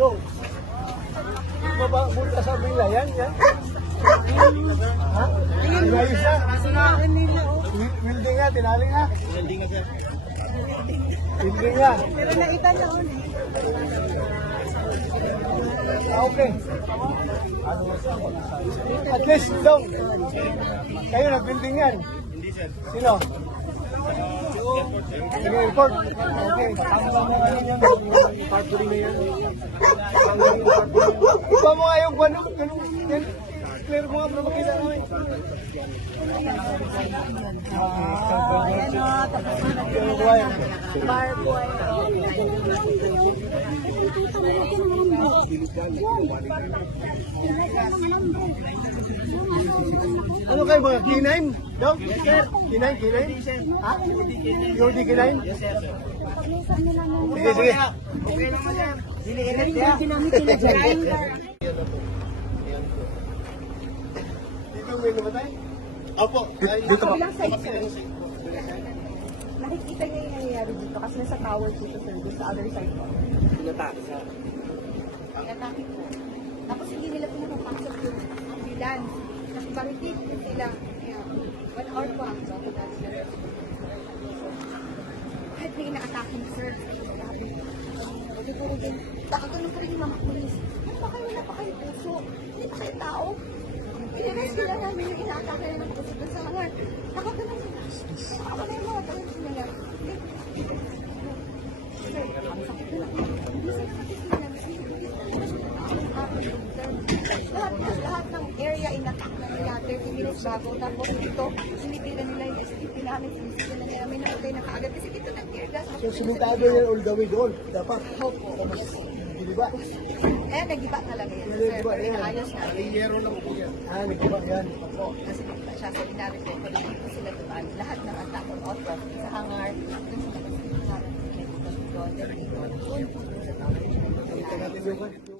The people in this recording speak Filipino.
Go. Baba, bunta sa bila, yan, yan. Ha? Inayos na. Wielding nga, tinaling nga. Hindi nga sir. Wielding nga. Pero naitan na ulit. Okay. At least, dong. Kayo nag-building yan. Ano kayo mga K9? Daw? K9, K9? Ha? POD K9? Sige, sige. Dili-init ya. Ginamit nila grinder. Dito may namatay? Opo. Dito po. Kabilang side, sir. Nakikita niyo yung nangyayari dito kasi nasa tower dito, sir. Doon sa other side po. Pinatake sir. Pinatake po. Tapos hindi nila pinapapasok yung ambulance. Din sila. One hour po ang job. Kahit may inaatake ni sir. Siguro din. Nakaganon ko rin yung mga pulis. Ano ba kayo? Wala pa kayo puso. Hindi pa kayo tao. Pinarescue lang namin yung inaatake na ng puso sa hangar. Nakaganon sila. Ako na yung mga ganon sila. Sir, ang sakit na lang. Hindi sila nakatigilan. Lahat, lahat ng area inattack na nila 30 minutes bago. Tapos dito, sinitira nila yung STP namin, sinisira na nila. May namatay na kaagad. Kasi dito nag-tear gas. So, sumitado yan all the way doon. Dapat. Opo. Di ba? Eh, nag-iba talaga yan, sir. Nag-iba Pero yan. inaayos na. Yero lang po yan. Ah, nagkiba yan. Opo. Kasi nagiba siya. So, inareport ko dito sila doon. Lahat ng attack on auto sa hangar. Doon sila kasi doon. Doon, dito, doon, sa tower. Ito natin yung